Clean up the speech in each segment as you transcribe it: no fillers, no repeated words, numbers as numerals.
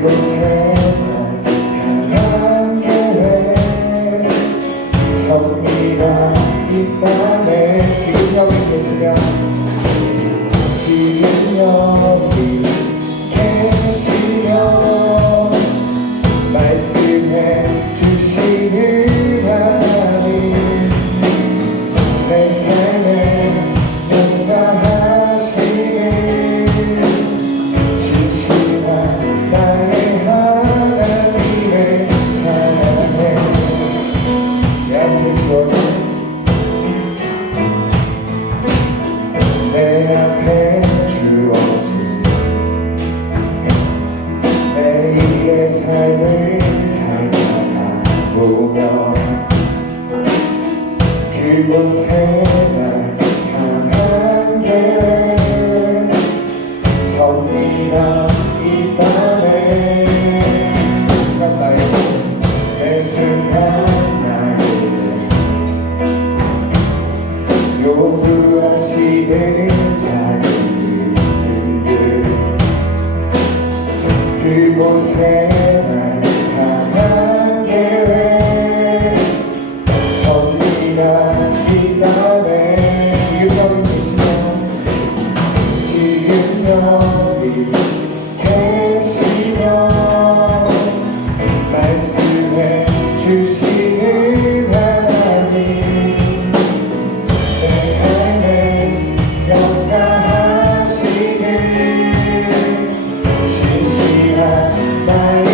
그곳에만 향한 계획 성미가 있다네. 지금 여기 계시면 지금 여기 계시면 말씀해 주시는 하나님 내 삶에 역사하시는 진실한 나의 하나님을 찬양해. 내 앞에 주어진 내 앞에 주어진 매일의 삶을 살아가보며 그곳에만 향한 계획 성리가 있다네. 순간 나의 내 순간 나의 요구하시는 자들들 그곳에만 향한 계획 성리가 있다네. 지금 여기 계시면 말씀해 주시는 하나님 내 삶에 역사하시는 신실한 나의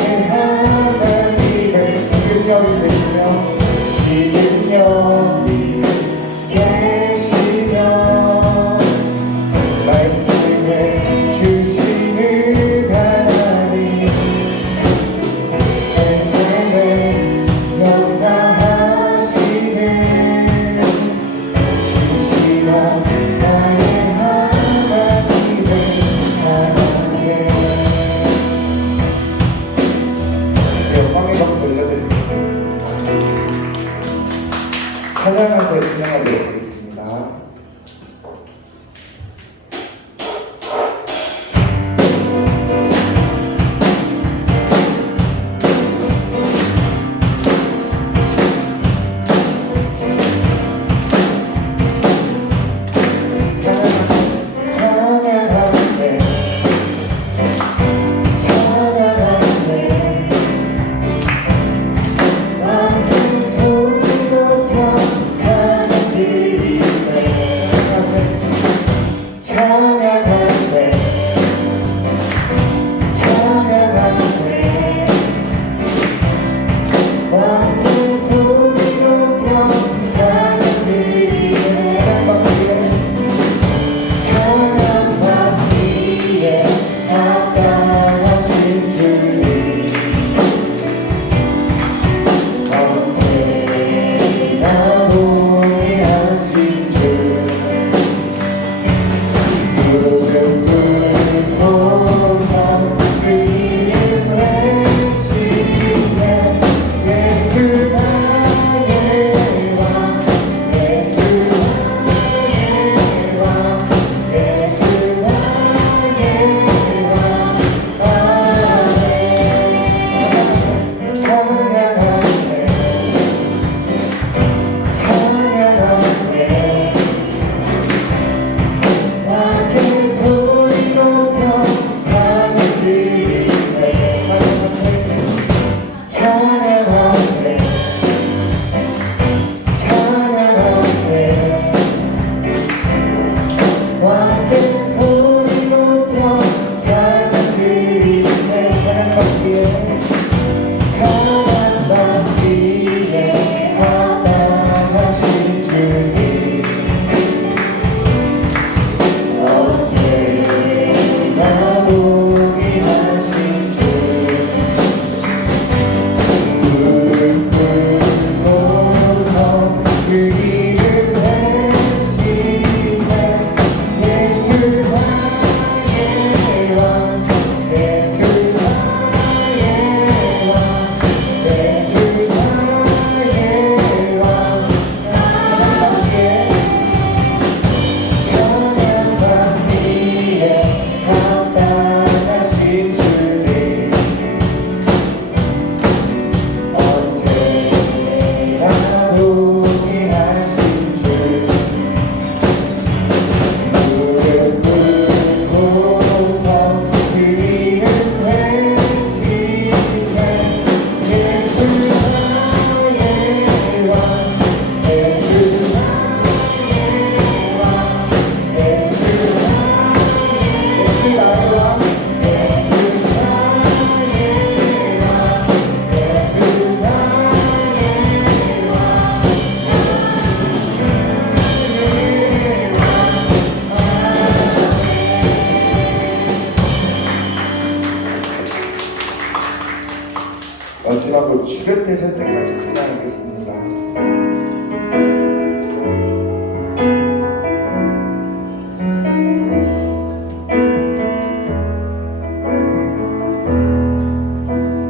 마지막으로 주변대 설 때까지 찬양하겠습니다.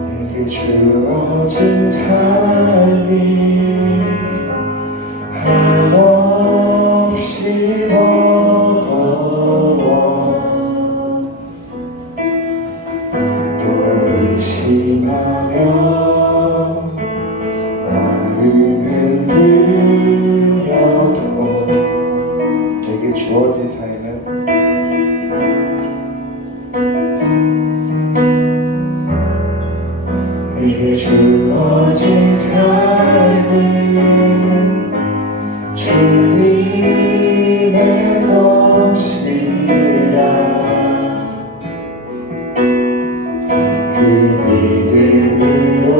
내게 주어진 삶이 한없이 버거워 또 의심하며 마음은 들려도 내게 주어진 삶은 내게 주어진 삶은 주님의 것이라 그 믿음으로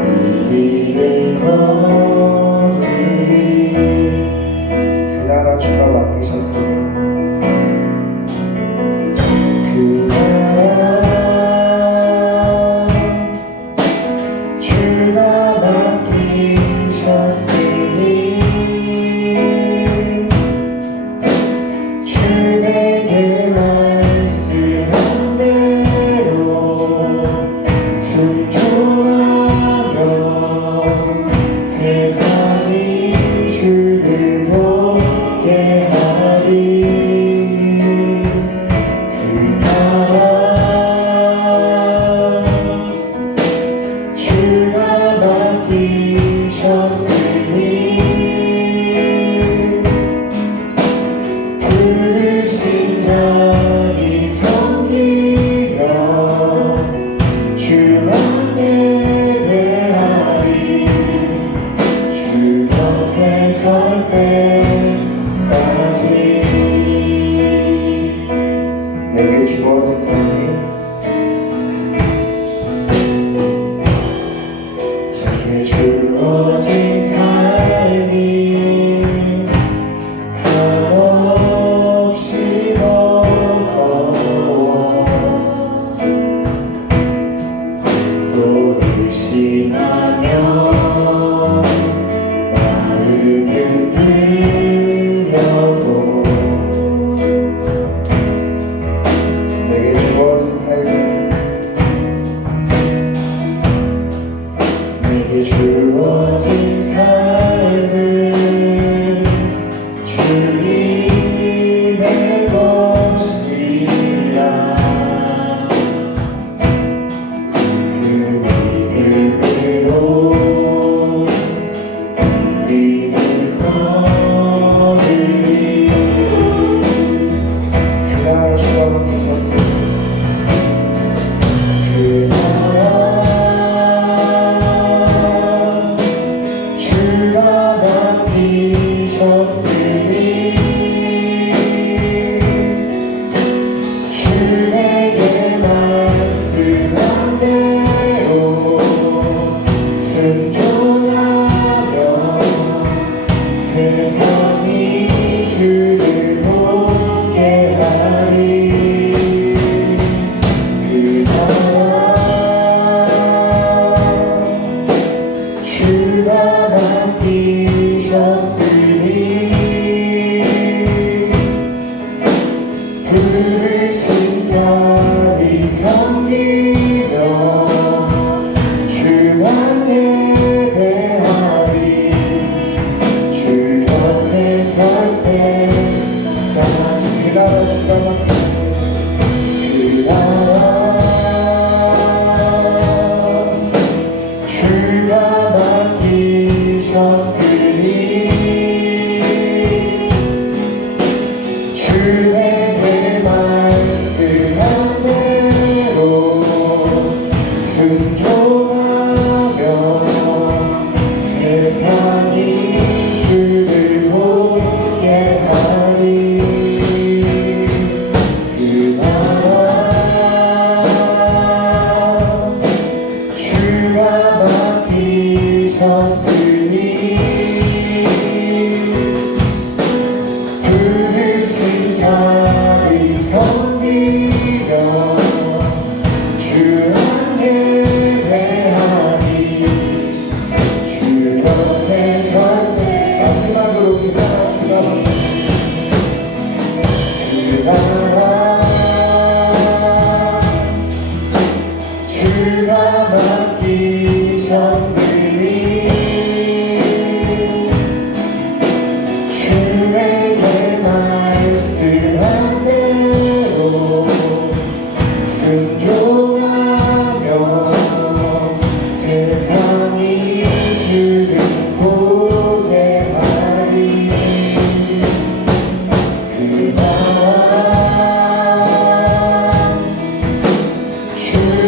이 길을 걸으리 그 나라 주가 맡기셨으니 그 나라 주가 맡기셨으니 주 내게 말씀한 대로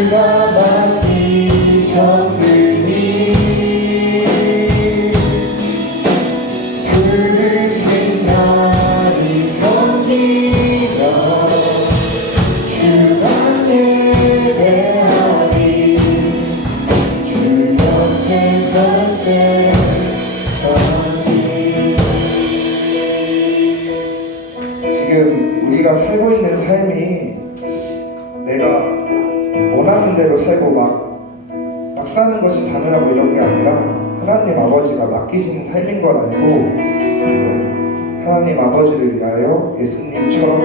주가 맡기셨으니 부르신 자리 섬기며 주가 예배하니 주 곁에 설 때까지. 지금 우리가 살고 있는 삶이 내가 원하는 대로 살고 막 사는 것이 당연하고 이런 게 아니라 하나님 아버지가 맡기신 삶인 걸 알고 하나님 아버지를 위하여 예수님처럼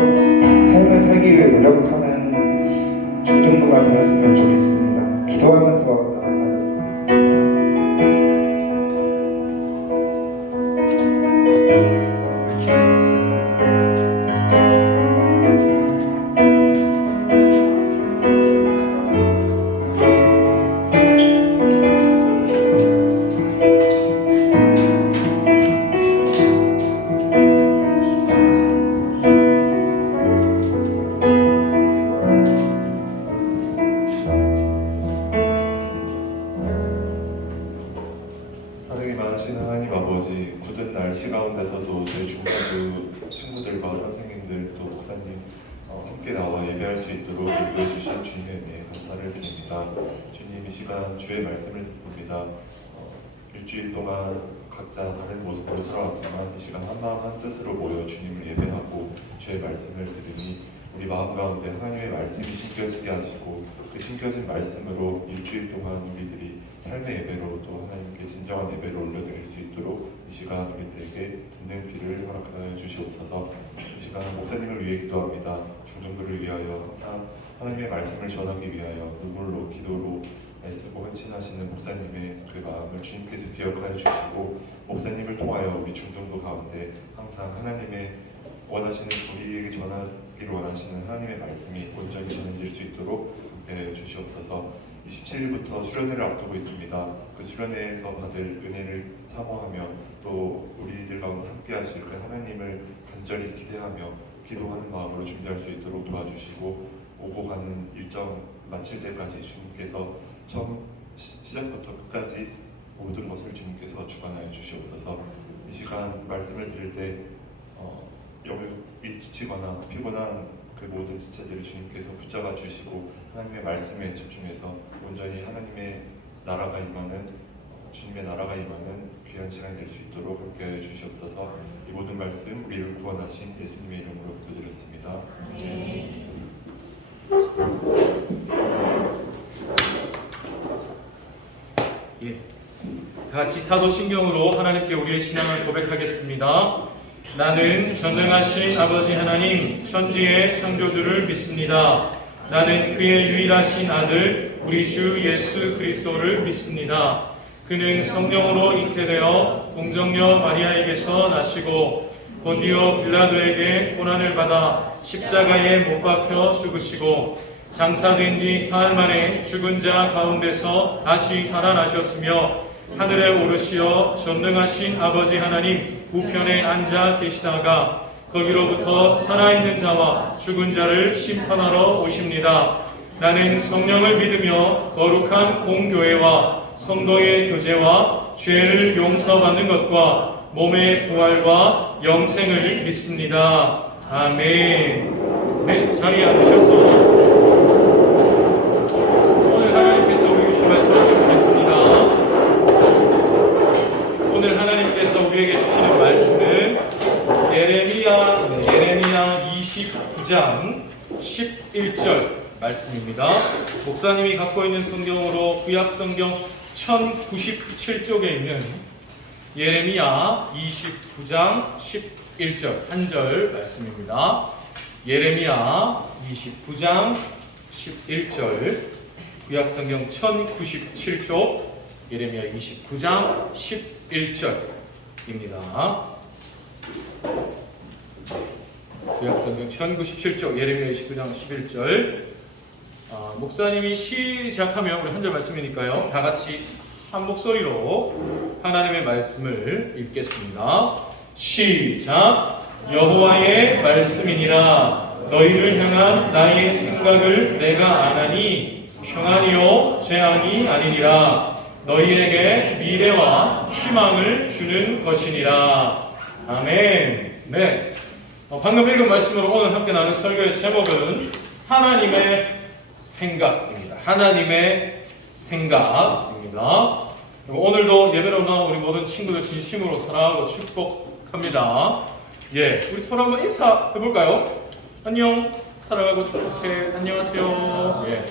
삶을 살기 위해 노력하는 중등부가 되었으면 좋겠습니다. 기도하면서 나아가도록 하겠습니다. 사랑이 많으신 하나님 아버지, 굳은 날씨 가운데서도 저희 중고등 친구들과 선생님들 또 목사님 함께 나와 예배할 수 있도록 인도해 주신 주님의 은혜에 감사를 드립니다. 주님, 이 시간 주의 말씀을 듣습니다. 일주일 동안 각자 다른 모습으로 살아왔지만 이 시간 한마음 한뜻으로 모여 주님을 예배하고 주의 말씀을 들으니 우리 마음 가운데 하나님의 말씀이 심겨지게 하시고 그 심겨진 말씀으로 일주일 동안 우리들이 삶의 예배로 또 하나님께 진정한 예배를 올려드릴 수 있도록 이 시간 우리들에게 듣는 귀를 허락하여 주시옵소서. 이 시간 목사님을 위해 기도합니다. 중등부를 위하여 항상 하나님의 말씀을 전하기 위하여 눈물로 기도로 애쓰고 헌신하시는 목사님의 그 마음을 주님께서 기억하여 주시고 목사님을 통하여 우리 중등부 가운데 항상 하나님의 원하시는 우리에게 전하기를 원하시는 하나님의 말씀이 온전히 전해질 수 있도록 함께 주시옵소서. 27일부터 수련회를 앞두고 있습니다. 그 수련회에서 받을 은혜를 사모하며 또 우리들 가운데 함께 하실 그 하나님을 간절히 기대하며 기도하는 마음으로 준비할 수 있도록 도와주시고 오고 가는 일정 마칠 때까지 주님께서 처음 시작부터 끝까지 모든 것을 주님께서 주관하여 주시옵소서. 이 시간 말씀을 들을 때 영역이 지치거나 피곤한 그 모든 지체들을 주님께서 붙잡아 주시고 하나님의 말씀에 집중해서 온전히 하나님의 나라가 임하는 주님의 나라가 임하는 귀한 시간이 될 수 있도록 함께해 주시옵소서. 이 모든 말씀 우리를 구원하신 예수님의 이름으로 기도드렸습니다. 예, 같이 사도신경으로 하나님께 우리의 신앙을 고백하겠습니다. 나는 전능하신 아버지 하나님 천지의 창조주를 믿습니다. 나는 그의 유일하신 아들 우리 주 예수 그리스도를 믿습니다. 그는 성령으로 잉태되어 동정녀 마리아에게서 나시고 본디오 빌라도에게 고난을 받아 십자가에 못 박혀 죽으시고 장사된 지 사흘 만에 죽은 자 가운데서 다시 살아나셨으며 하늘에 오르시어 전능하신 아버지 하나님 우편에 앉아 계시다가 거기로부터 살아있는 자와 죽은 자를 심판하러 오십니다. 나는 성령을 믿으며 거룩한 공교회와 성도의 교제와 죄를 용서받는 것과 몸의 부활과 영생을 믿습니다. 아멘. 네, 자리에 앉으셔서 오늘 하나님께서 우리 주신 말씀을 듣겠습니다. 오늘 하나님께서 우리에게 주시는 말씀은 예레미야 29장 11절 말씀입니다. 목사님이 갖고 있는 성경으로 구약 성경 1097쪽에 있는 예레미야 29장 11절 한 절 말씀입니다. 예레미야 29장 11절 구약 성경 1097쪽 예레미야 29장 11절입니다. 구약 성경 1097쪽 예레미야 29장 11절. 목사님이 시작하면 우리 한 절 말씀이니까요. 다 같이 한 목소리로 하나님의 말씀을 읽겠습니다. 시작. 여호와의 말씀이니라. 너희를 향한 나의 생각을 내가 아나니 평안이요 재앙이 아니니라. 너희에게 미래와 희망을 주는 것이니라. 아멘. 네. 방금 읽은 말씀으로 오늘 함께 나눈 설교의 제목은 하나님의 생각입니다. 하나님의 생각입니다. 그리고 오늘도 예배로 나온 우리 모든 친구들 진심으로 사랑하고 축복합니다. 예, 우리 서로 한번 인사해 볼까요? 안녕, 사랑하고 축복해. 안녕하세요. 예.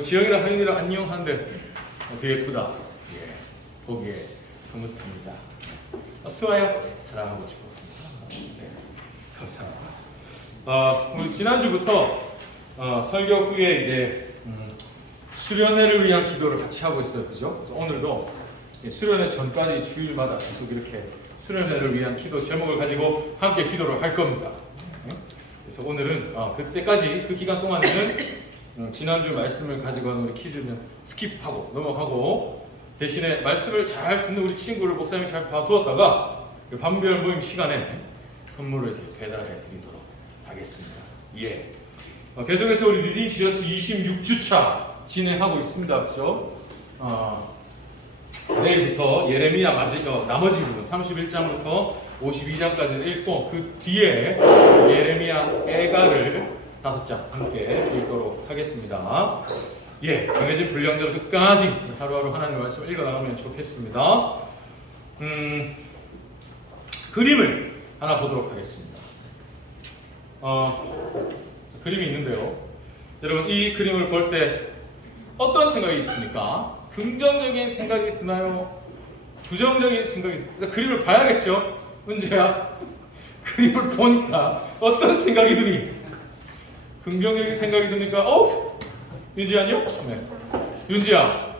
지영이랑 하윤이랑 안녕 하는데 되게 예쁘다. 예, 보기에 흐뭇합니다. 수아야, 사랑하고 축복합니다. 네, 감사합니다. 우리 지난주부터 설교 후에 이제 수련회를 위한 기도를 같이 하고 있어요. 그죠? 오늘도 수련회 전까지 주일마다 계속 이렇게 수련회를 위한 기도 제목을 가지고 함께 기도를 할 겁니다. 그래서 오늘은 그때까지 그 기간 동안에는 지난주 말씀을 가지고 하는 우리 퀴즈는 스킵하고 넘어가고 대신에 말씀을 잘 듣는 우리 친구를 목사님이 잘 봐두었다가 반별 모임 시간에 선물을 배달해 드리도록 하겠습니다. 예. 계속해서 우리 리딩 지저스 26주차 진행하고 있습니다. 그렇죠? 내일부터 예레미야 나머지 부분 31장부터 52장까지 읽고 그 뒤에 예레미야 애가를 5장 함께 읽도록 하겠습니다. 예, 정해진 분량대로 끝까지 하루하루 하나님의 말씀을 읽어나가면 좋겠습니다. 그림을 하나 보도록 하겠습니다. 그림이 있는데요. 여러분 이 그림을 볼 때 어떤 생각이 듭니까? 긍정적인 생각이 드나요? 부정적인 생각이 그러니까 그림을 봐야겠죠? 은재야 그림을 보니까 어떤 생각이 드니? 긍정적인 생각이 드니까 윤지야요? 네. 윤지야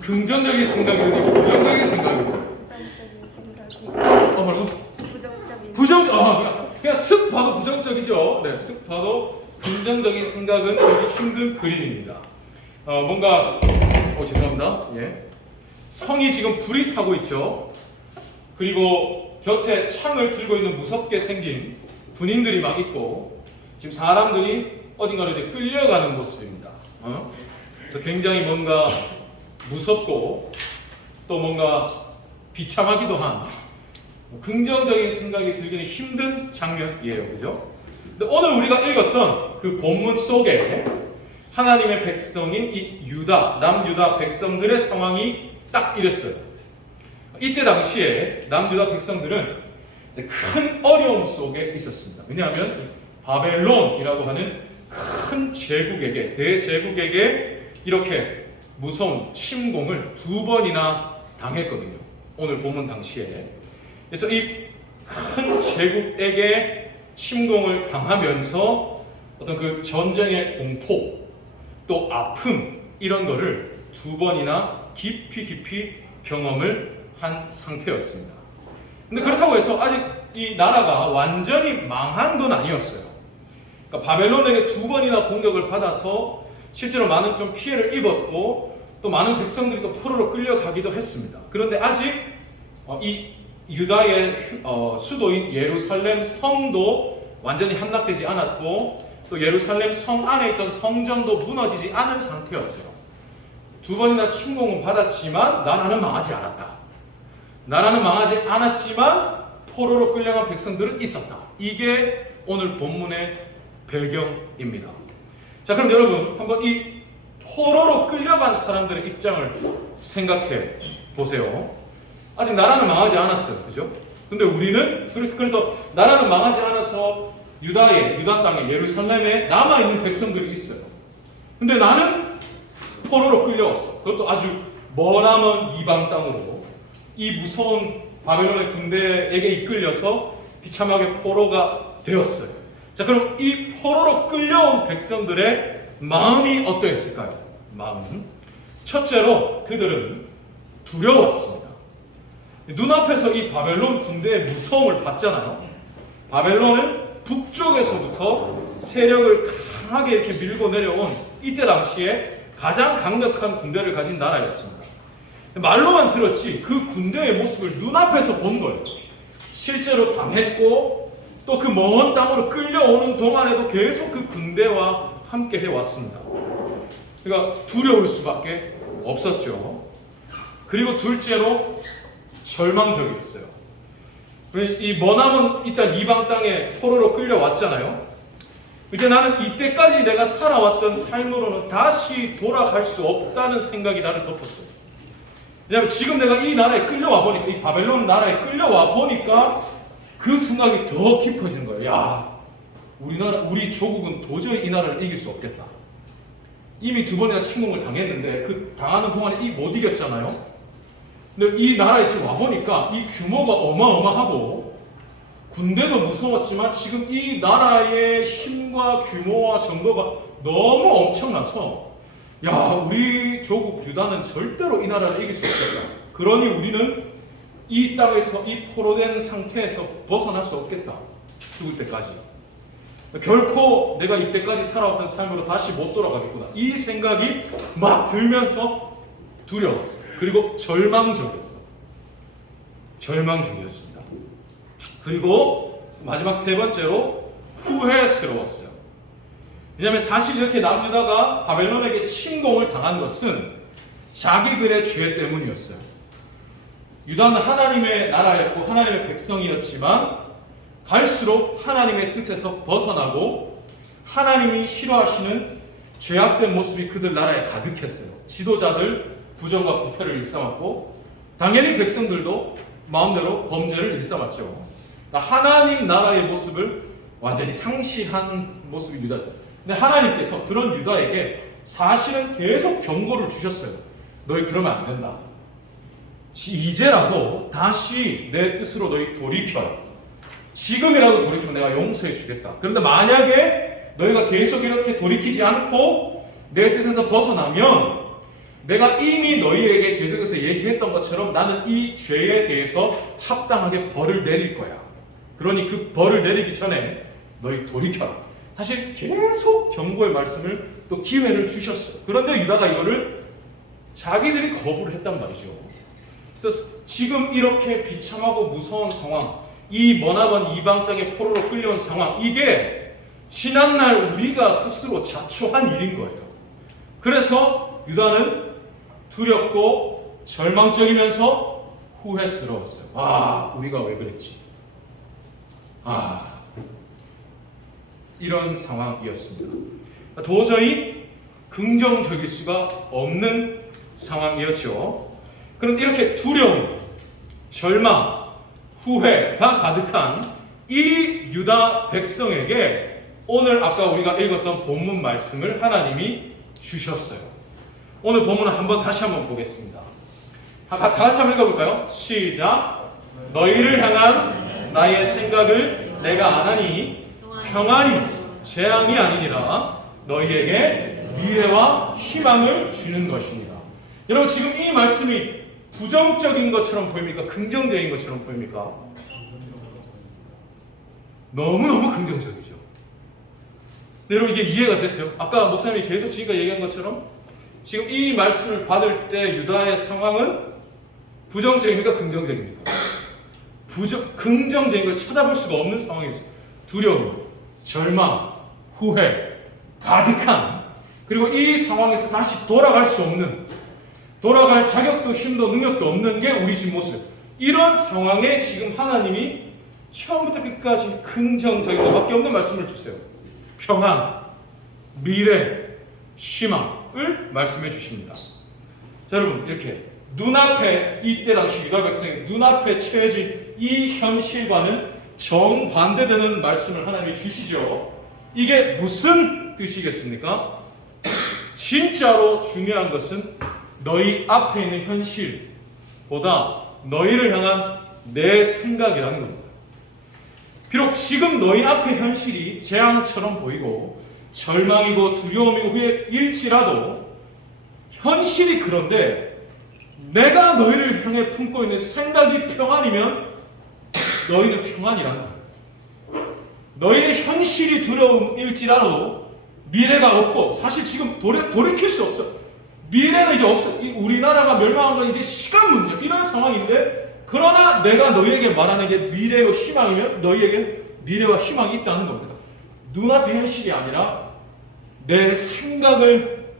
긍정적인 생각이 드니 부정적인 생각이 드니? 뭐라고? 그냥 쓱 봐도 부정적이죠. 네, 쓱 봐도 긍정적인 생각은 되기 힘든 그림입니다. 뭔가 죄송합니다. 예. 성이 지금 불이 타고 있죠. 그리고 곁에 창을 들고 있는 무섭게 생긴 군인들이 막 있고 지금 사람들이 어딘가로 이제 끌려가는 모습입니다. 그래서 굉장히 뭔가 무섭고 또 뭔가 비참하기도 한 긍정적인 생각이 들기는 힘든 장면이에요. 그죠? 근데 오늘 우리가 읽었던 그 본문 속에 하나님의 백성인 이 유다, 남유다 백성들의 상황이 딱 이랬어요. 이때 당시에 남유다 백성들은 이제 큰 어려움 속에 있었습니다. 왜냐하면 바벨론이라고 하는 큰 제국에게, 대제국에게 이렇게 무서운 침공을 2번이나 당했거든요. 오늘 본문 당시에. 그래서 이 큰 제국에게 침공을 당하면서 어떤 그 전쟁의 공포 또 아픔 이런 거를 2번이나 깊이 경험을 한 상태였습니다. 근데 그렇다고 해서 아직 이 나라가 완전히 망한 건 아니었어요. 그러니까 바벨론에게 2번이나 공격을 받아서 실제로 많은 좀 피해를 입었고 또 많은 백성들이 또 포로로 끌려가기도 했습니다. 그런데 아직 이 유다의 수도인 예루살렘 성도 완전히 함락되지 않았고 또 예루살렘 성 안에 있던 성전도 무너지지 않은 상태였어요. 2번이나 침공은 받았지만 나라는 망하지 않았다. 나라는 망하지 않았지만 포로로 끌려간 백성들은 있었다. 이게 오늘 본문의 배경입니다. 자, 그럼 여러분 한번 이 포로로 끌려간 사람들의 입장을 생각해 보세요. 아직 나라는 망하지 않았어요. 그죠? 근데 우리는 그래서 나라는 망하지 않아서 유다 땅에 예루살렘에 남아있는 백성들이 있어요. 근데 나는 포로로 끌려왔어. 그것도 아주 머나먼 이방 땅으로 이 무서운 바벨론의 군대에게 이끌려서 비참하게 포로가 되었어요. 자, 그럼 이 포로로 끌려온 백성들의 마음이 어떠했을까요? 마음은 첫째로 그들은 두려웠습니다. 눈앞에서 이 바벨론 군대의 무서움을 봤잖아요. 바벨론은 북쪽에서부터 세력을 강하게 이렇게 밀고 내려온 이때 당시에 가장 강력한 군대를 가진 나라였습니다. 말로만 들었지 그 군대의 모습을 눈앞에서 본 거예요. 실제로 당했고 또 그 먼 땅으로 끌려오는 동안에도 계속 그 군대와 함께 해왔습니다. 그러니까 두려울 수밖에 없었죠. 그리고 둘째로 절망적이었어요. 그래서 이 머나먼 일단 이방 땅에 포로로 끌려왔잖아요. 이제 나는 이때까지 내가 살아왔던 삶으로는 다시 돌아갈 수 없다는 생각이 나를 덮었어요. 왜냐하면 지금 내가 이 나라에 끌려와 보니까, 이 바벨론 나라에 끌려와 보니까 그 생각이 더 깊어지는 거예요. 야, 우리 조국은 도저히 이 나라를 이길 수 없겠다. 이미 2번이나 침공을 당했는데 그 당하는 동안에 못 이겼잖아요. 근데 이 나라에 지금 와 보니까 이 규모가 어마어마하고 군대도 무서웠지만 지금 이 나라의 힘과 규모와 정도가 너무 엄청나서 야, 우리 조국 유다는 절대로 이 나라를 이길 수 없겠다. 그러니 우리는 이 땅에서 이 포로된 상태에서 벗어날 수 없겠다. 죽을 때까지. 결코 내가 이때까지 살아왔던 삶으로 다시 못 돌아가겠구나. 이 생각이 막 들면서 두려웠어요. 그리고 절망적이었어요. 절망적이었습니다. 그리고 마지막 세 번째로 후회스러웠어요. 왜냐하면 사실 이렇게 남유다가 바벨론에게 침공을 당한 것은 자기들의 죄 때문이었어요. 유다는 하나님의 나라였고 하나님의 백성이었지만 갈수록 하나님의 뜻에서 벗어나고 하나님이 싫어하시는 죄악된 모습이 그들 나라에 가득했어요. 지도자들 부정과 부패를 일삼았고 당연히 백성들도 마음대로 범죄를 일삼았죠. 그러니까 하나님 나라의 모습을 완전히 상실한 모습이 유다였어요. 근데 하나님께서 그런 유다에게 사실은 계속 경고를 주셨어요. 너희 그러면 안 된다. 이제라도 다시 내 뜻으로 너희 돌이켜라. 지금이라도 돌이키면 내가 용서해 주겠다. 그런데 만약에 너희가 계속 이렇게 돌이키지 않고 내 뜻에서 벗어나면 내가 이미 너희에게 계속해서 얘기했던 것처럼 나는 이 죄에 대해서 합당하게 벌을 내릴 거야. 그러니 그 벌을 내리기 전에 너희 돌이켜라. 사실 계속 경고의 말씀을 또 기회를 주셨어요. 그런데 유다가 이거를 자기들이 거부를 했단 말이죠. 그래서 지금 이렇게 비참하고 무서운 상황, 이 머나먼 이방 땅에 포로로 끌려온 상황, 이게 지난날 우리가 스스로 자초한 일인 거예요. 그래서 유다는 두렵고 절망적이면서 후회스러웠어요. 아, 우리가 왜 그랬지? 이런 상황이었습니다. 도저히 긍정적일 수가 없는 상황이었죠. 그런데 이렇게 두려움, 절망, 후회가 가득한 이 유다 백성에게 오늘 아까 우리가 읽었던 본문 말씀을 하나님이 주셨어요. 오늘 본문을 다시 한번 보겠습니다. 다 같이 한번 읽어볼까요? 시작. 너희를 향한 나의 생각을 내가 아나니 평안이 재앙이 아니니라. 너희에게 미래와 희망을 주는 것입니다. 여러분, 지금 이 말씀이 부정적인 것처럼 보입니까? 긍정적인 것처럼 보입니까? 너무너무 긍정적이죠. 네, 여러분, 이게 이해가 되세요? 아까 목사님이 계속 지금까지 얘기한 것처럼 지금 이 말씀을 받을 때 유다의 상황은 부정적입니까? 긍정적입니까? 긍정적인 걸 쳐다볼 수가 없는 상황이었어요. 두려움, 절망, 후회, 가득한, 그리고 이 상황에서 다시 돌아갈 수 없는, 돌아갈 자격도 힘도 능력도 없는 게 우리 지금 모습이에요. 이런 상황에 지금 하나님이 처음부터 끝까지 긍정적인 것밖에 없는 말씀을 주세요. 평안, 미래, 희망을 말씀해 주십니다. 자, 여러분, 이렇게 눈앞에 이때 당시 유다 백성의 눈앞에 처해진 이 현실과는 정반대되는 말씀을 하나님이 주시죠. 이게 무슨 뜻이겠습니까? 진짜로 중요한 것은 너희 앞에 있는 현실보다 너희를 향한 내 생각이라는 겁니다. 비록 지금 너희 앞에 현실이 재앙처럼 보이고 절망이고 두려움이고 후회일지라도 현실이 그런데 내가 너희를 향해 품고 있는 생각이 평안이면 너희도 평안이라는 거예요. 너희의 현실이 두려움일지라도 미래가 없고, 사실 지금 돌이킬 수 없어. 미래는 이제 없어. 우리나라가 멸망한 건 이제 시간 문제, 이런 상황인데, 그러나 내가 너희에게 말하는 게 미래요 희망이면 너희에게 미래와 희망이 있다는 겁니다. 눈앞의 현실이 아니라 내 생각을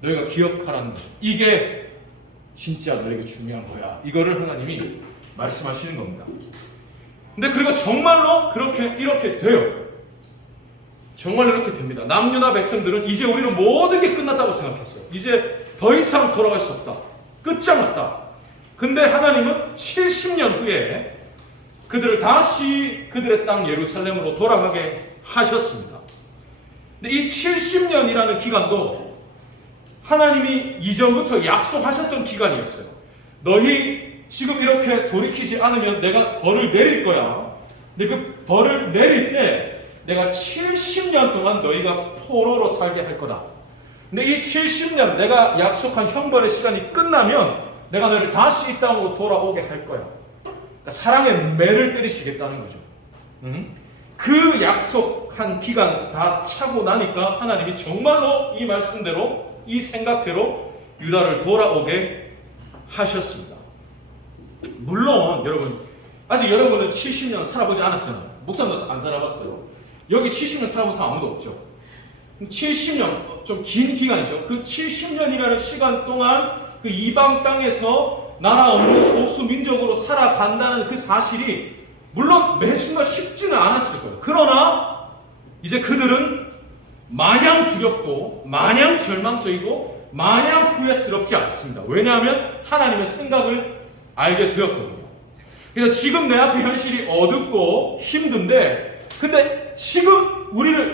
너희가 기억하라는 것. 이게 진짜 너에게 중요한 거야. 이거를 하나님이 말씀하시는 겁니다. 근데 그리고 정말로 이렇게 돼요. 정말 이렇게 됩니다. 남유다 백성들은 이제 우리는 모든 게 끝났다고 생각했어요. 이제 더 이상 돌아갈 수 없다. 끝장났다. 근데 하나님은 70년 후에 그들을 다시 그들의 땅 예루살렘으로 돌아가게 하셨습니다. 근데 이 70년이라는 기간도 하나님이 이전부터 약속하셨던 기간이었어요. 너희 지금 이렇게 돌이키지 않으면 내가 벌을 내릴 거야. 근데 그 벌을 내릴 때 내가 70년 동안 너희가 포로로 살게 할 거다. 근데 이 70년 내가 약속한 형벌의 시간이 끝나면 내가 너를 다시 이 땅으로 돌아오게 할 거야. 그러니까 사랑의 매를 때리시겠다는 거죠. 그 약속한 기간 다 차고 나니까 하나님이 정말로 이 말씀대로 이 생각대로 유다를 돌아오게 하셨습니다. 물론 여러분 아직 여러분은 70년 살아보지 않았잖아요. 목사님도 안 살아봤어요. 여기 70년 살아본 사람 아무도 없죠. 70년 좀 긴 기간이죠. 그 70년이라는 시간 동안 그 이방 땅에서 나라 없는 소수 민족으로 살아간다는 그 사실이 물론 매 순간 쉽지는 않았을 거예요. 그러나 이제 그들은 마냥 두렵고 마냥 절망적이고 마냥 후회스럽지 않습니다. 왜냐하면 하나님의 생각을 알게 되었거든요. 그래서 지금 내 앞에 현실이 어둡고 힘든데 근데 지금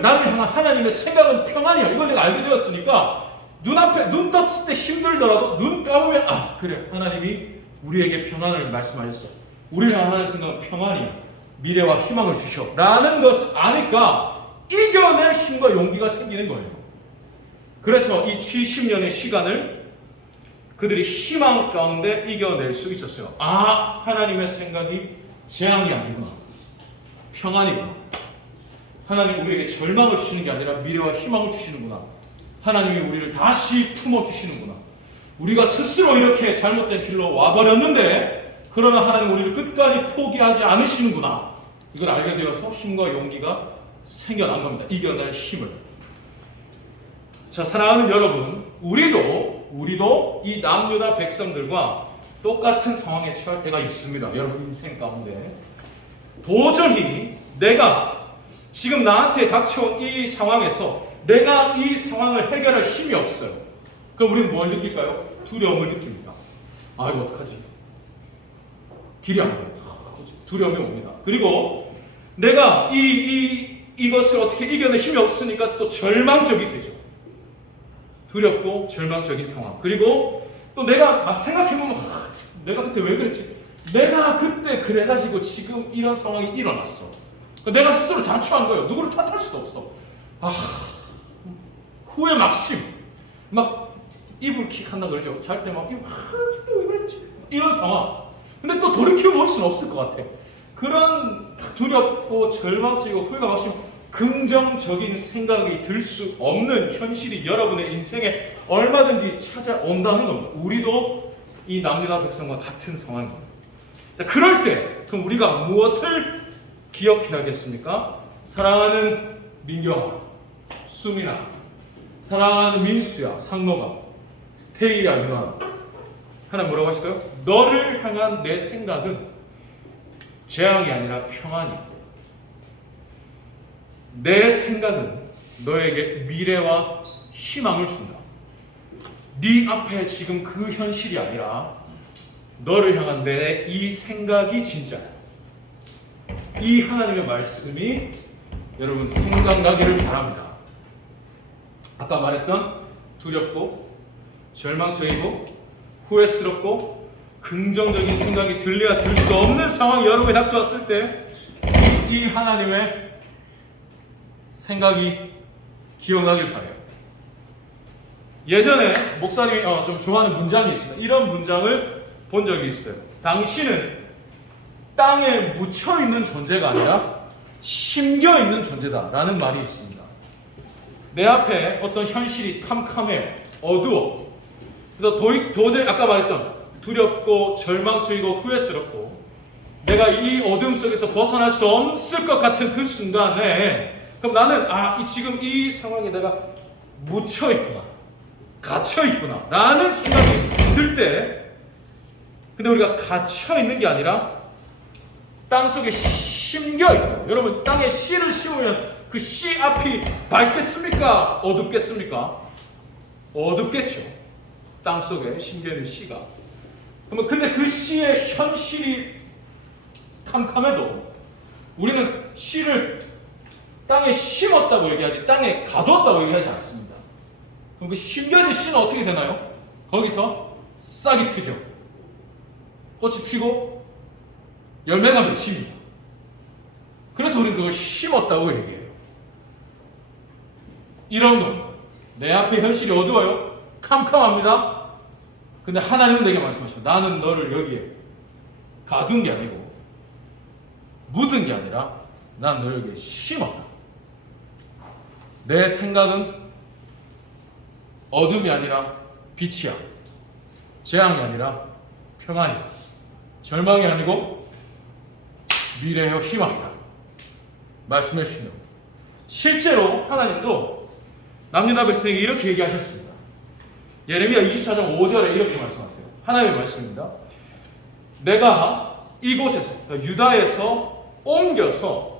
나를 향한 하나님의 생각은 평안이야. 이걸 내가 알게 되었으니까 눈앞에 눈 떴을 때 힘들더라도 눈 감으면 그래 하나님이 우리에게 평안을 말씀하셨어. 우리를 향하는 생각은 평안이야. 미래와 희망을 주셔 라는 것을 아니까 이겨낼 힘과 용기가 생기는 거예요. 그래서 이 70년의 시간을 그들이 희망 가운데 이겨낼 수 있었어요. 하나님의 생각이 재앙이 아니구나. 평안이구나. 하나님 우리에게 절망을 주시는 게 아니라 미래와 희망을 주시는구나. 하나님이 우리를 다시 품어주시는구나. 우리가 스스로 이렇게 잘못된 길로 와버렸는데 그러나 하나님 우리를 끝까지 포기하지 않으시는구나. 이걸 알게 되어서 힘과 용기가 생겨난 겁니다. 이겨낼 힘을. 자, 사랑하는 여러분, 우리도 이 남유다 백성들과 똑같은 상황에 처할 때가 있습니다. 여러분 인생 가운데 도저히 내가 지금 나한테 닥쳐온 이 상황에서 내가 이 상황을 해결할 힘이 없어요. 그럼 우리는 뭘 느낄까요? 두려움을 느낍니다. 이거 어떡하지? 길이 안 보여. 두려움이 옵니다. 그리고 내가 이것을 어떻게 이겨낼 힘이 없으니까 또 절망적이 되죠. 두렵고 절망적인 상황. 그리고 또 내가 막 생각해보면 내가 그때 왜 그랬지? 내가 그때 그래가지고 지금 이런 상황이 일어났어. 내가 스스로 자초한 거예요. 누구를 탓할 수도 없어. 후회 막심. 막 이불킥 한다 그러죠. 잘 때 막 왜 그랬지? 이런 상황. 근데 또 돌이켜볼 수는 없을 것 같아. 그런 두렵고 절망적이고 후회가 막심 긍정적인 생각이 들 수 없는 현실이 여러분의 인생에 얼마든지 찾아온다는 겁니다. 우리도 이 남유다 백성과 같은 상황입니다. 자, 그럴 때 그럼 우리가 무엇을 기억해야겠습니까? 사랑하는 민경아, 수민아, 사랑하는 민수야, 상노가, 태희야, 유나. 하나님 뭐라고 하실까요? 너를 향한 내 생각은 재앙이 아니라 평안이야. 내 생각은 너에게 미래와 희망을 준다. 네 앞에 지금 그 현실이 아니라 너를 향한 내 이 생각이 진짜야. 이 하나님의 말씀이 여러분 생각나기를 바랍니다. 아까 말했던 두렵고 절망적이고 후회스럽고 긍정적인 생각이 들려야 들 수 없는 상황이 여러분에 닥쳐왔을 때 이 하나님의 생각이 기억나길 바라요. 예전에 목사님이 좀 좋아하는 문장이 있습니다. 이런 문장을 본 적이 있어요. 당신은 땅에 묻혀있는 존재가 아니라 심겨있는 존재다 라는 말이 있습니다. 내 앞에 어떤 현실이 캄캄해요. 어두워. 그래서 도저히 아까 말했던 두렵고 절망적이고 후회스럽고 내가 이 어둠 속에서 벗어날 수 없을 것 같은 그 순간에 그럼 나는 지금 이 상황에 내가 묻혀 있구나, 갇혀 있구나 라는 생각이 들 때, 근데 우리가 갇혀 있는 게 아니라 땅 속에 심겨 있고, 여러분 땅에 씨를 심으면 그 씨 앞이 밝겠습니까? 어둡겠습니까? 어둡겠죠. 땅 속에 심겨 있는 씨가. 그러면 근데 그 씨의 현실이 캄캄해도 우리는 씨를 땅에 심었다고 얘기하지 땅에 가뒀다고 얘기하지 않습니다. 그럼 그 심겨진 씨는 어떻게 되나요? 거기서 싹이 트죠. 꽃이 피고 열매가 맺힙니다. 그래서 우리는 그걸 심었다고 얘기해요. 이런 겁니다. 내 앞에 현실이 어두워요. 캄캄합니다. 근데 하나님은 내게 말씀하시죠. 나는 너를 여기에 가둔 게 아니고 묻은 게 아니라 난 너를 여기에 심었다. 내 생각은 어둠이 아니라 빛이야. 재앙이 아니라 평안이야. 절망이 아니고 미래여 희망이다. 말씀해 주시는 겁니다. 실제로 하나님도 남유다 백성에게 이렇게 얘기하셨습니다. 예레미야 24장 5절에 이렇게 말씀하세요. 하나님의 말씀입니다. 내가 이곳에서 유다에서 옮겨서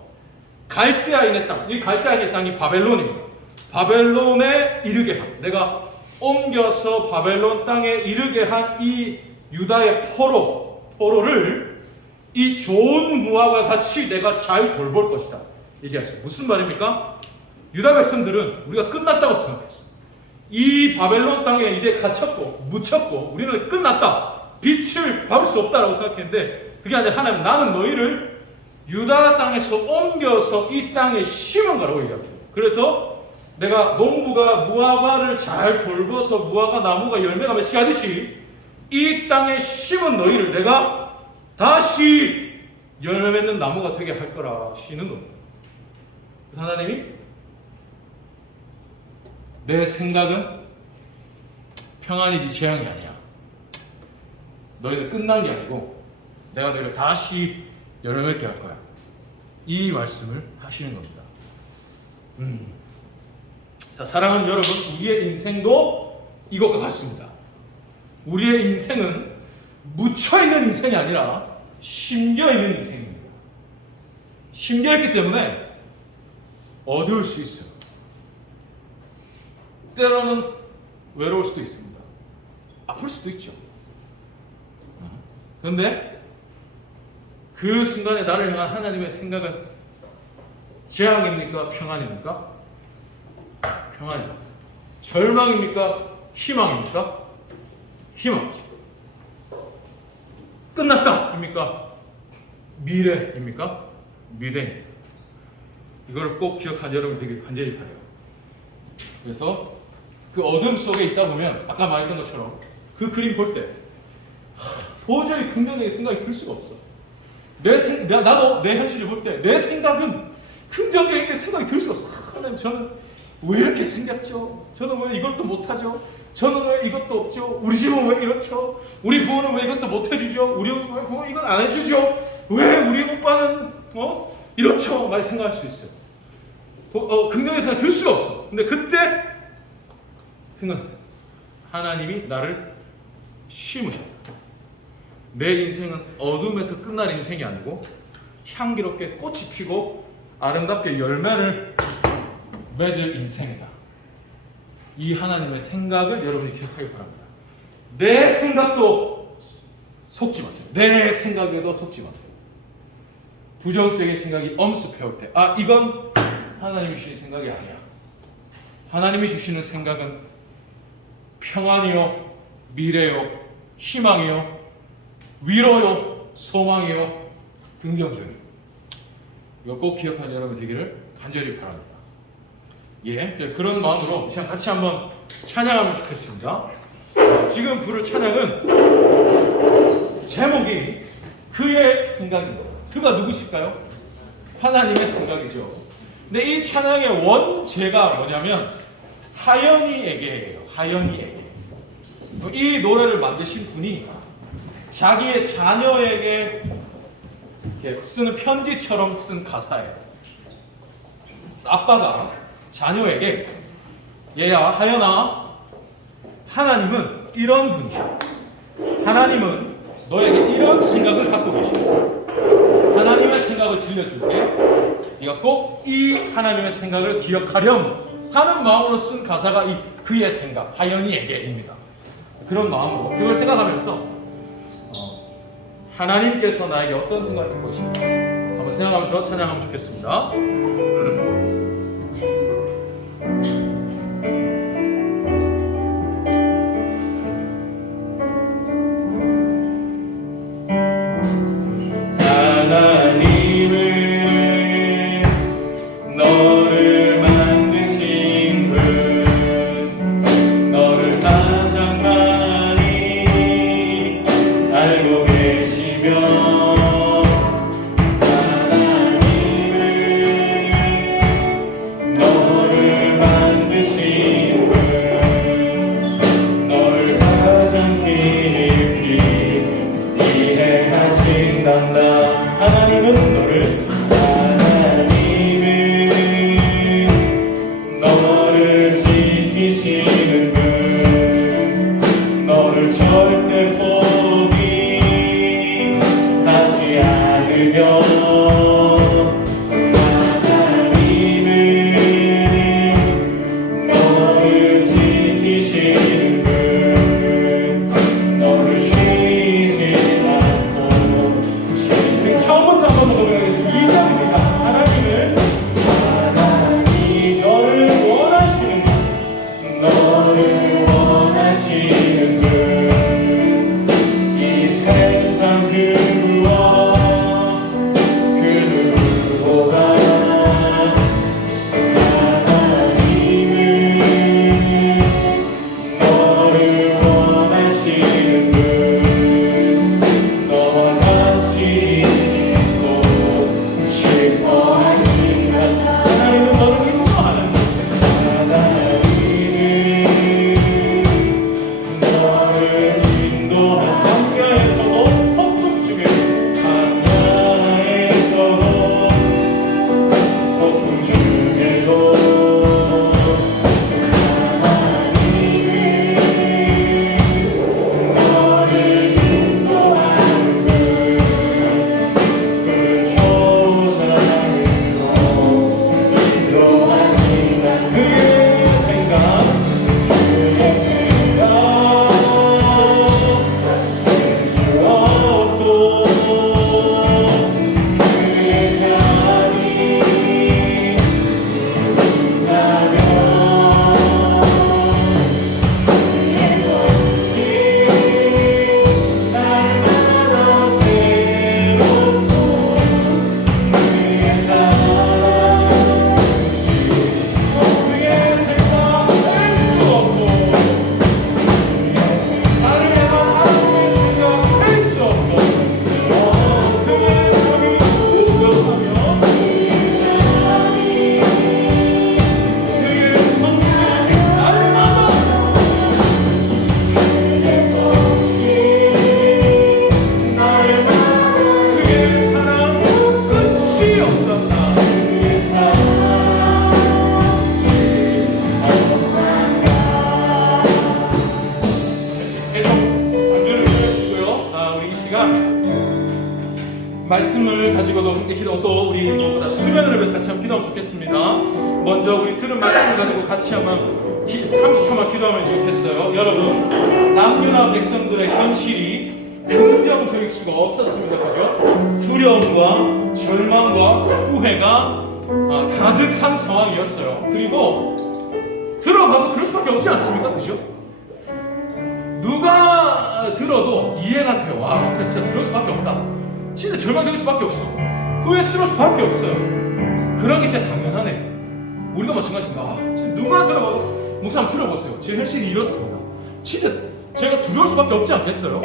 갈대아인의 땅, 이 갈대아인의 땅이 바벨론입니다. 바벨론에 이르게 한, 내가 옮겨서 바벨론 땅에 이르게 한 이 유다의 포로를 이 좋은 무화과 같이 내가 잘 돌볼 것이다. 얘기하세요. 무슨 말입니까? 유다 백성들은 우리가 끝났다고 생각했어. 이 바벨론 땅에 이제 갇혔고 묻혔고 우리는 끝났다. 빛을 받을 수 없다라고 생각했는데 그게 아니라 하나님, 나는 너희를 유다 땅에서 옮겨서 이 땅에 심은 거라고 얘기하세요. 그래서 내가 농부가 무화과를 잘 돌봐서 무화과 나무가 열매가 맺게 하듯이 이 땅에 심은 너희를 내가 다시 열매 맺는 나무가 되게 할 거라 하시는 겁니다. 그래서 하나님이 내 생각은 평안이지 재앙이 아니야. 너희들 끝난 게 아니고 내가 너희를 다시 열매 맺게 할 거야. 이 말씀을 하시는 겁니다. 자, 사랑하는 여러분, 우리의 인생도 이것과 같습니다. 우리의 인생은 묻혀있는 인생이 아니라 심겨있는 인생입니다. 심겨있기 때문에 어두울 수 있어요. 때로는 외로울 수도 있습니다. 아플 수도 있죠. 그런데 그 순간에 나를 향한 하나님의 생각은 재앙입니까? 평안입니까? 평안입니다. 절망입니까? 희망입니까? 희망이죠. 끝났다! 미래입니까? 미래입니다. 이걸 꼭 기억한 여러분 되게 간절히 바라요. 그래서 그 어둠 속에 있다 보면 아까 말했던 것처럼 그 그림 볼 때 도저히 긍정적인 생각이 들 수가 없어. 나도 내 현실을 볼 때 내 생각은 긍정적인 생각이 들 수가 없어. 하나님, 저는 왜 이렇게 생겼죠? 저는 왜 이것도 못하죠? 저는 왜 이것도 없죠? 우리 집은 왜 이렇죠? 우리 부모는 왜 이것도 못해주죠? 우리 부모 이건 안 해주죠? 왜 우리 오빠는 이렇죠? 많이 생각할 수 있어요. 긍정의 생각이 들 수가 없어. 근데 그때 생각하세요. 하나님이 나를 심으셨다. 내 인생은 어둠에서 끝날 인생이 아니고 향기롭게 꽃이 피고 아름답게 열매를 맺을 인생이다. 이 하나님의 생각을 여러분이 기억하기 바랍니다. 내 생각도 속지 마세요. 내 생각에도 속지 마세요. 부정적인 생각이 엄습해올 때, 이건 하나님이 주신 생각이 아니야. 하나님이 주시는 생각은 평안이요, 미래요, 희망이요, 위로요, 소망이요, 긍정적이요. 이거 꼭 기억하는 여러분 되기를 간절히 바랍니다. 예, 그런 마음으로 같이 한번 찬양하면 좋겠습니다. 지금 부를 찬양은 제목이 그의 생각입니다. 그가 누구실까요? 하나님의 생각이죠. 근데 이 찬양의 원제가 뭐냐면 하연이에게예요. 하연이에게. 이 노래를 만드신 분이 자기의 자녀에게 이렇게 쓰는 편지처럼 쓴 가사예요. 아빠가 자녀에게 얘야 하연아, 하나님은 이런 분이야. 하나님은 너에게 이런 생각을 갖고 계시고 하나님의 생각을 들려줄게. 네가 꼭 이 하나님의 생각을 기억하렴 하는 마음으로 쓴 가사가 이 그의 생각, 하연이에게입니다. 그런 마음으로 그걸 생각하면서 하나님께서 나에게 어떤 생각을 갖고 계신가 한번 생각하면서 찬양하면 좋겠습니다. 너를 만드신 분, 너를 가장 많이 알고 계시며 하나님은 너를 만드신 분, 너를 가장 깊이 이해하신단다. 하나님은 너를 지키시는 분, 너를 절대 포기하지 않으며 하나님은 너를 지키시는 분, 너를 쉬지 않고 처음부터 한번 보겠습니다. 2절입니다. 하나님은 너를 원하시는 분, 이 세상 그 누구보다 하나님은 너를 원하시는 분, 너와 같이 있고 싶어 하신다. 하나님은 너를 인도하는 분, 말씀을 가지고도 함께 기도, 또 우리 무엇보다 수련을 위해서 같이 한번 기도하면 좋겠습니다. 먼저 우리 들은 말씀을 가지고 같이 한번 30초만 기도하면 좋겠어요. 여러분, 남유나 백성들의 현실이 긍정적일 수가 없었습니다. 그죠? 두려움과 절망과 후회가 가득한 상황이었어요. 그리고 들어봐도 그럴 수밖에 없지 않습니까? 그죠? 누가 들어도 이해가 돼요. 와, 그래 진짜 그럴 수밖에 없다. 진짜 절망적일 수밖에 없어. 후회스러울 수밖에 없어요. 그런 게 진짜 당연하네. 우리도 마찬가지입니다. 진짜 누가 들어봐도 목사 한번 들어보세요. 제 현실이 이렇습니다. 진짜 제가 두려울 수밖에 없지 않겠어요?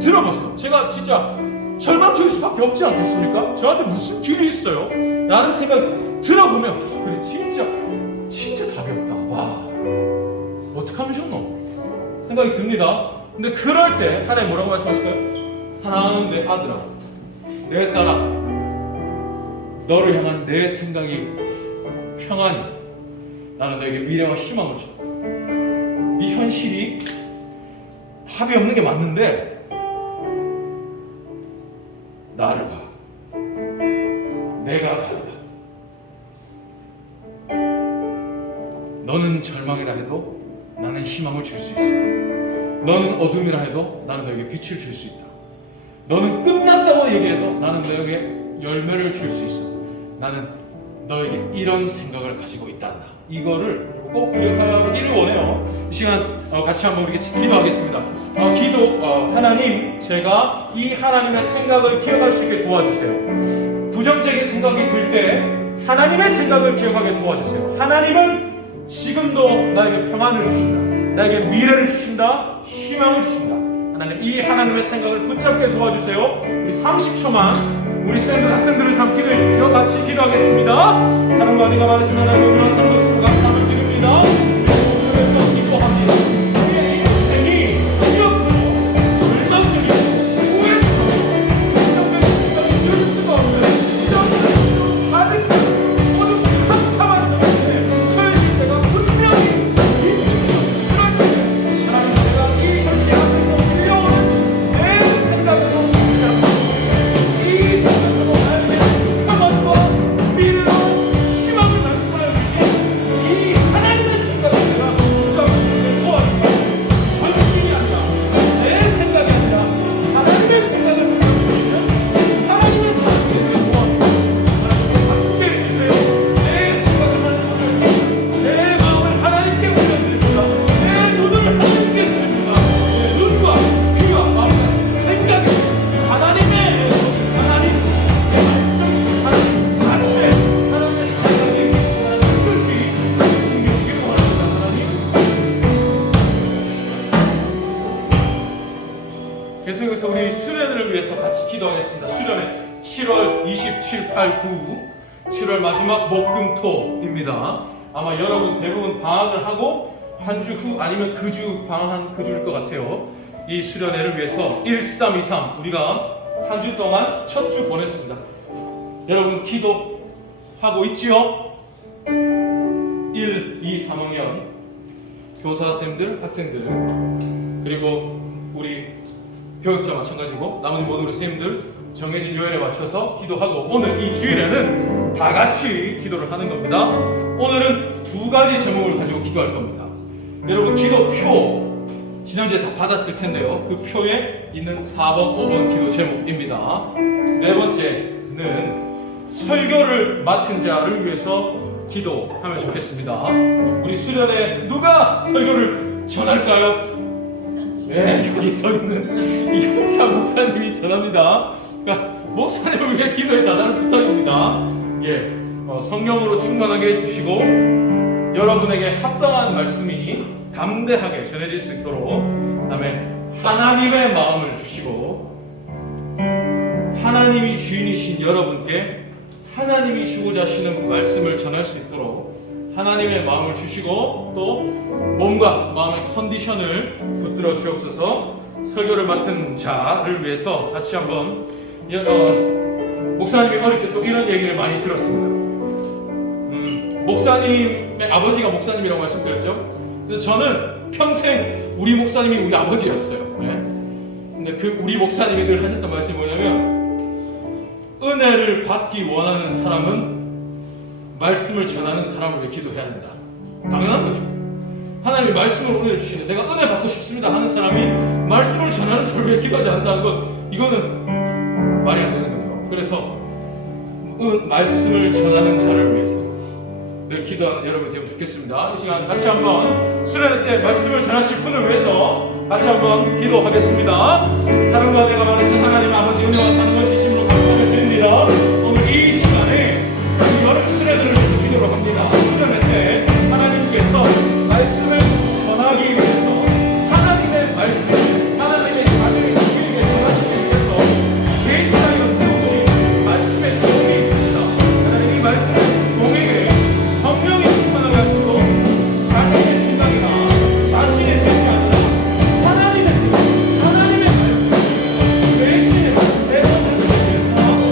들어보세요. 제가 진짜 절망적일 수밖에 없지 않겠습니까? 저한테 무슨 길이 있어요? 라는 생각 들어보면 그래 진짜 답이 없다. 와, 어떡하면 좋노? 생각이 듭니다. 근데 그럴 때 하나님 뭐라고 말씀하실까요? 사랑하는 내 아들아, 내 딸아, 너를 향한 내 생각이 평안히 나는 너에게 미래와 희망을 줘. 네 현실이 합이 없는 게 맞는데 나를 봐. 내가 다르다. 너는 절망이라 해도 나는 희망을 줄 수 있어. 너는 어둠이라 해도 나는 너에게 빛을 줄 수 있다. 너는 끝났다고 얘기해도 나는 너에게 열매를 줄 수 있어. 나는 너에게 이런 생각을 가지고 있다. 이거를 꼭 기억하기를 원해요. 이 시간 같이 한번 우리 기도하겠습니다. 하나님, 제가 이 하나님의 생각을 기억할 수 있게 도와주세요. 부정적인 생각이 들 때 하나님의 생각을 기억하게 도와주세요. 하나님은 지금도 나에게 평안을 주신다. 나에게 미래를 주신다. 희망을 주신다. 하나님, 이 하나님의 생각을 붙잡게 도와주세요. 우리 30초만 우리 학생들을 삼 기도해 주십시오. 같이 기도하겠습니다. 사랑과 은혜가 많으신 하나님, 은혜와 사랑을 주시고 감사함을 드립니다. 오늘에서 기뻐합니다. 우리의 인생이 두렵고 절망적이고 우회스러워 긍정적인 생각이 들 수가 없는 이런 것으로 가득한 모든 캄캄한 것에 처해질 때가 분명히 있습니다. 그럴 때 하나님, 내가 이 현실 앞에서 들려오는 내 생각으로 숨지 않고 이 생각으로 나에게 평안과 미래와 희망을 말씀하여 주신 이 하나님의 생각을 내가 붙잡게 도와주세요. 정신이 아니라 내 생각이 아니라 하나님의 생각을 붙잡으시면 하나님의 사랑을 도와주세요. 하나님, 함께 해주세요. 내 생각을 만져주세요. 내 마음을 하나님께 올려드립니다. 내 눈을 하나님께 드립니다. 내 눈과 귀와 마음, 생각이 하나님의 하나님의 말씀, 하나님 자체, 하나님의 생각이 하나님의 뜻이 생기기를 원합니다. 하나님, 계속해서 우리 수련회를 위해서 같이 기도하겠습니다. 수련회 7월 27, 8, 9 7월 마지막 목금토입니다. 아마 여러분 대부분 방학을 하고 한 주 후 아니면 그 주 방학한 그 주일 것 같아요. 이 수련회를 위해서 1323 우리가 한 주 동안 첫 주 보냈습니다. 여러분 기도하고 있지요? 1, 2, 3학년 교사쌤들, 학생들, 그리고 우리 교육자 마찬가지고 나머지 모든 우리 선생님들 정해진 요일에 맞춰서 기도하고, 오늘 이 주일에는 다 같이 기도를 하는 겁니다. 오늘은 두 가지 제목을 가지고 기도할 겁니다. 여러분 기도표 지난주에 다 받았을 텐데요. 그 표에 있는 4번, 5번 기도 제목입니다. 네 번째는 설교를 맡은 자를 위해서 기도하면 좋겠습니다. 우리 수련회 누가 설교를 전할까요? 네, 여기 서 있는 이현자 목사님이 전합니다. 그러니까 목사님을 위해 기도해 달라는 부탁입니다. 예, 성령으로 충만하게 해주시고 여러분에게 합당한 말씀이 담대하게 전해질 수 있도록, 그다음에 하나님의 마음을 주시고 하나님이 주인이신 여러분께 하나님이 주고자 하시는 말씀을 전할 수 있도록 하나님의 마음을 주시고, 또 몸과 마음의 컨디션을 붙들어 주옵소서. 설교를 맡은 자를 위해서 같이 한번 목사님이 어릴 때 또 이런 얘기를 많이 들었습니다. 목사님의 아버지가 목사님이라고 말씀드렸죠. 그래서 저는 평생 우리 목사님이 우리 아버지였어요. 네. 근데 그 우리 목사님이 늘 하셨던 말씀이 뭐냐면, 은혜를 받기 원하는 사람은 말씀을 전하는 사람을 위해 기도해야 된다. 당연한 거죠. 하나님이 말씀으로 은혜를 주시는데 내가 은혜 받고 싶습니다 하는 사람이 말씀을 전하는 사람을 위해 기도하지 않는다는 것, 이거는 말이 안 되는 거죠. 그래서 말씀을 전하는 자를 위해서 늘 기도하는 여러분이 되면 좋겠습니다. 이 시간 같이 한번 수련회 때 말씀을 전하실 분을 위해서 같이 한번 기도하겠습니다. 사랑과 은혜가 많으신 하나님 아버지, 은혜와 사랑을 진심으로 감사를 드립니다. 오늘 이 시간에 우리 여름 수련회를 위해서 기도를 합니다. 수련회 때 하나님께서 말씀을 전하기 위해서 하나님의 말씀, 하나님의 자녀의 우리에게 전하시기 위해서 계시자여 세우신 말씀의 종이 있습니다. 하나님, 이 말씀의 종에게 성령이 충만하게 하시고 자신의 생각이나 자신의 뜻이 아니라 하나님의 뜻, 하나님의 말씀 대신해서 내 것을 위해서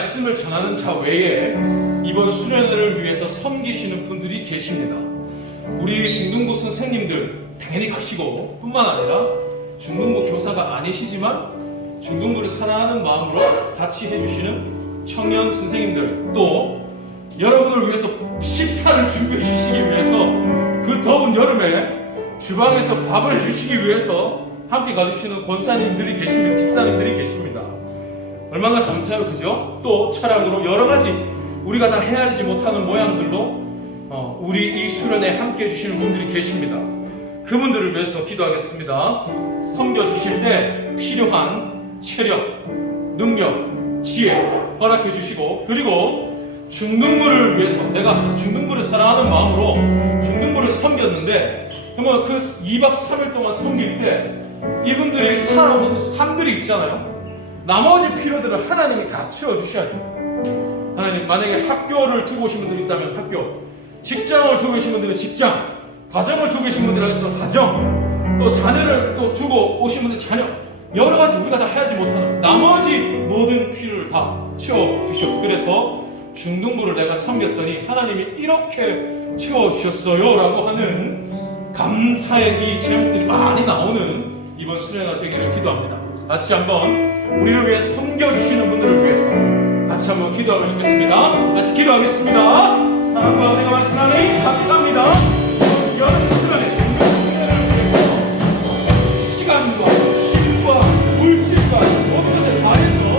말씀을 전하는 자 외에 이번 수련회를 위해서 섬기시는 분들이 계십니다. 우리 중등부 선생님들 당연히 가시고 뿐만 아니라 중등부 교사가 아니시지만 중등부를 사랑하는 마음으로 같이 해주시는 청년 선생님들, 또 여러분을 위해서 식사를 준비해 주시기 위해서 그 더운 여름에 주방에서 밥을 해주시기 위해서 함께 가주시는 권사님들이 계십니다. 집사님들이 계십니다. 얼마나 감사해요, 그죠? 또 차량으로 여러 가지 우리가 다 헤아리지 못하는 모양들로 우리 이 수련회에 함께 해주시는 분들이 계십니다. 그분들을 위해서 기도하겠습니다. 섬겨주실 때 필요한 체력, 능력, 지혜 허락해 주시고, 그리고 중등부를 위해서 내가 중등부를 사랑하는 마음으로 중등부를 섬겼는데 그러면 그 2박 3일 동안 섬길 때 이분들이 살아오신 삶들이 있잖아요. 나머지 필요들을 하나님이 다 채워주셔야 돼요. 하나님, 만약에 학교를 두고 오신 분들이 있다면 학교, 직장을 두고 계신 분들은 직장, 가정을 두고 계신 분들은 또 가정, 또 자녀를 또 두고 오신 분들 자녀, 여러 가지 우리가 다 하지 못하는 나머지 모든 필요를 다 채워주시옵소서. 그래서 중등부를 내가 섬겼더니 하나님이 이렇게 채워주셨어요 라고 하는 감사의 이 제목들이 많이 나오는 이번 수련회가 되기를 기도합니다. 같이 한번 우리를 위해 섬겨주시는 분들을 위해서 같이 한번 기도하겠습니다. 같이 기도하겠습니다. 사랑과 은혜가 많으신 하나님 감사합니다. 여러분 수련회 중등부를 위해서 시간과 힘과 물질과 모든 것을 다해서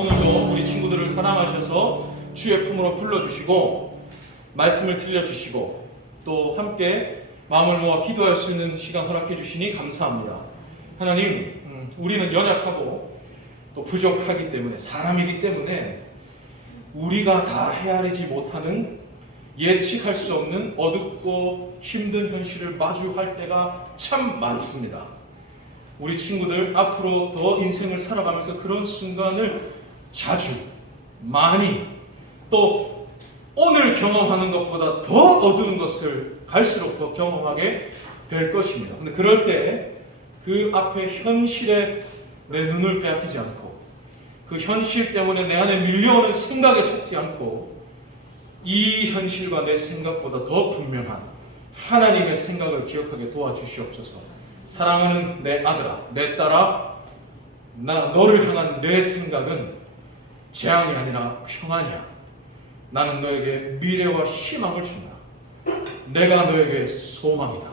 오늘도 우리 친구들을 사랑하셔서 주의 품으로 불러주시고 말씀을 들려주시고 또 함께 마음을 모아 기도할 수 있는 시간 허락해 주시니 감사합니다. 하나님, 우리는 연약하고 또 부족하기 때문에, 사람이기 때문에 우리가 다 헤아리지 못하는, 예측할 수 없는 어둡고 힘든 현실을 마주할 때가 참 많습니다. 우리 친구들 앞으로 더 인생을 살아가면서 그런 순간을 자주, 많이, 또 오늘 경험하는 것보다 더 어두운 것을 갈수록 더 경험하게 될 것입니다. 근데 그럴 때 그 앞에 현실에 내 눈을 빼앗기지 않고, 그 현실 때문에 내 안에 밀려오는 생각에 속지 않고, 이 현실과 내 생각보다 더 분명한 하나님의 생각을 기억하게 도와주시옵소서. 사랑하는 내 아들아, 내 딸아, 너를 향한 내 생각은 재앙이 아니라 평안이야. 나는 너에게 미래와 희망을 준다. 내가 너에게 소망이다.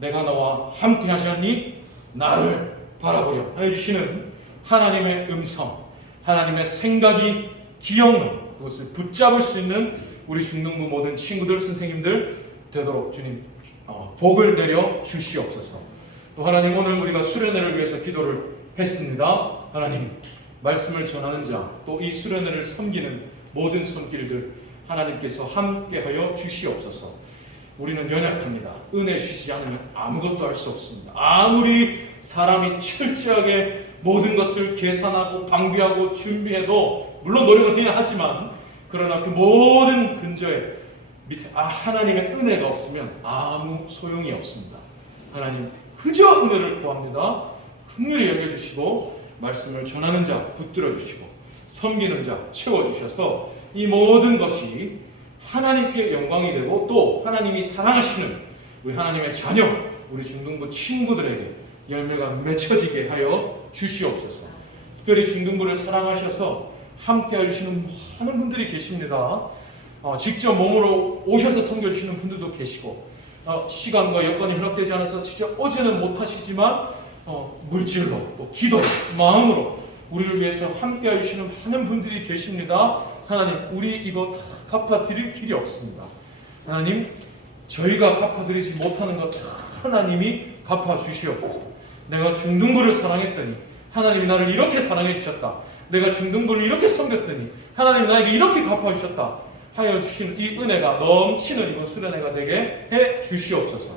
내가 너와 함께 하지 않니? 나를 바라보려 해주시는 하나님의 음성, 하나님의 생각이 기억나는 그것을 붙잡을 수 있는 우리 중등부 모든 친구들, 선생님들 되도록 주님 복을 내려 주시옵소서. 또 하나님, 오늘 우리가 수련회를 위해서 기도를 했습니다. 하나님, 말씀을 전하는 자, 또 이 수련회를 섬기는 모든 손길들 하나님께서 함께하여 주시옵소서. 우리는 연약합니다. 은혜 주시지 않으면 아무것도 할 수 없습니다. 아무리 사람이 철저하게 모든 것을 계산하고 방비하고 준비해도 물론 노력을 해야 하지만 그러나 그 모든 근저에 밑에 하나님의 은혜가 없으면 아무 소용이 없습니다. 하나님 그저 은혜를 구합니다. 긍휼히 여겨주시고 말씀을 전하는 자 붙들어 주시고 섬기는 자 채워주셔서 이 모든 것이 하나님께 영광이 되고 또 하나님이 사랑하시는 우리 하나님의 자녀 우리 중등부 친구들에게 열매가 맺혀지게 하여 주시옵소서. 특별히 중등부를 사랑하셔서 함께 해주시는 많은 분들이 계십니다. 직접 몸으로 오셔서 섬겨주시는 분들도 계시고 시간과 여건이 허락되지 않아서 직접 오지는 못하시지만 물질로 또 기도 마음으로 우리를 위해서 함께 해주시는 많은 분들이 계십니다. 하나님 우리 이거 다 갚아드릴 길이 없습니다. 하나님 저희가 갚아드리지 못하는 것 하나님이 갚아주시옵소서. 내가 중등부를 사랑했더니 하나님이 나를 이렇게 사랑해 주셨다. 내가 중등부를 이렇게 섬겼더니 하나님이 나에게 이렇게 갚아주셨다 하여 주신 이 은혜가 넘치는 이번 수련회가 되게 해 주시옵소서.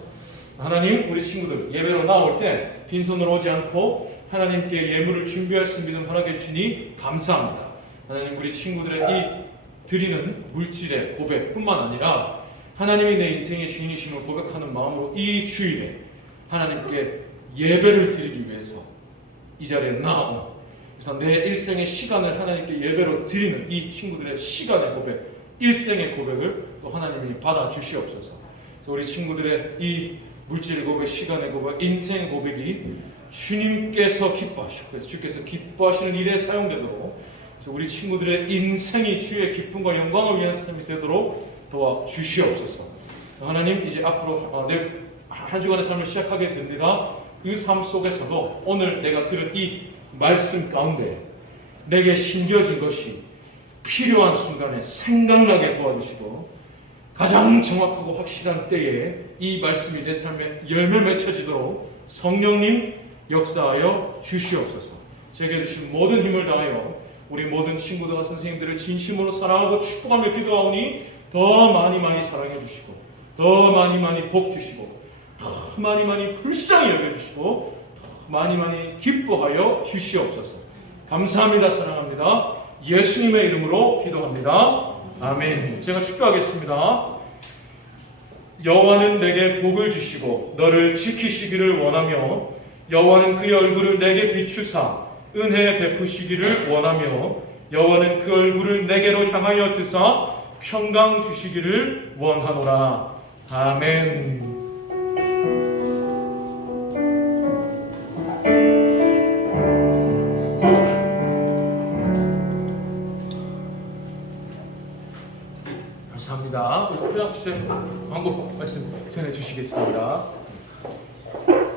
하나님 우리 친구들 예배로 나올 때 빈손으로 오지 않고 하나님께 예물을 준비할 수 있는 허락해 주시니 감사합니다. 하나님 우리 친구들의 이 드리는 물질의 고백뿐만 아니라 하나님이 내 인생의 주인이심을 고백하는 마음으로 이 주일에 하나님께 예배를 드리기 위해서 이 자리에 나온 그래서 내 일생의 시간을 하나님께 예배로 드리는 이 친구들의 시간의 고백 일생의 고백을 또 하나님이 받아주시옵소서. 그래서 우리 친구들의 이 물질의 고백, 시간의 고백, 인생의 고백이 주님께서 기뻐하시고 그래서 주께서 기뻐하시는 일에 사용되도록 그래서 우리 친구들의 인생이 주의 기쁨과 영광을 위한 삶이 되도록 도와주시옵소서. 하나님 이제 앞으로 한 주간의 삶을 시작하게 됩니다. 그 삶 속에서도 오늘 내가 들은 이 말씀 가운데 내게 심겨진 것이 필요한 순간에 생각나게 도와주시고 가장 정확하고 확실한 때에 이 말씀이 내 삶에 열매 맺혀지도록 성령님 역사하여 주시옵소서. 제게 주신 모든 힘을 다하여 우리 모든 친구들과 선생님들을 진심으로 사랑하고 축복하며 기도하오니 더 많이 사랑해 주시고 더 많이 복 주시고 더 많이 불쌍히 여겨주시고 더 많이 기뻐하여 주시옵소서. 감사합니다. 사랑합니다. 예수님의 이름으로 기도합니다. 아멘. 제가 축도하겠습니다. 여호와는 내게 복을 주시고 너를 지키시기를 원하며 여호와는 그의 얼굴을 내게 비추사 은혜 베푸시기를 원하며 여호와는 그 얼굴을 내게로 향하여 드사 평강 주시기를 원하노라. 아멘. 감사합니다. 우리 프랑스 광고 말씀 전해 주시겠습니다.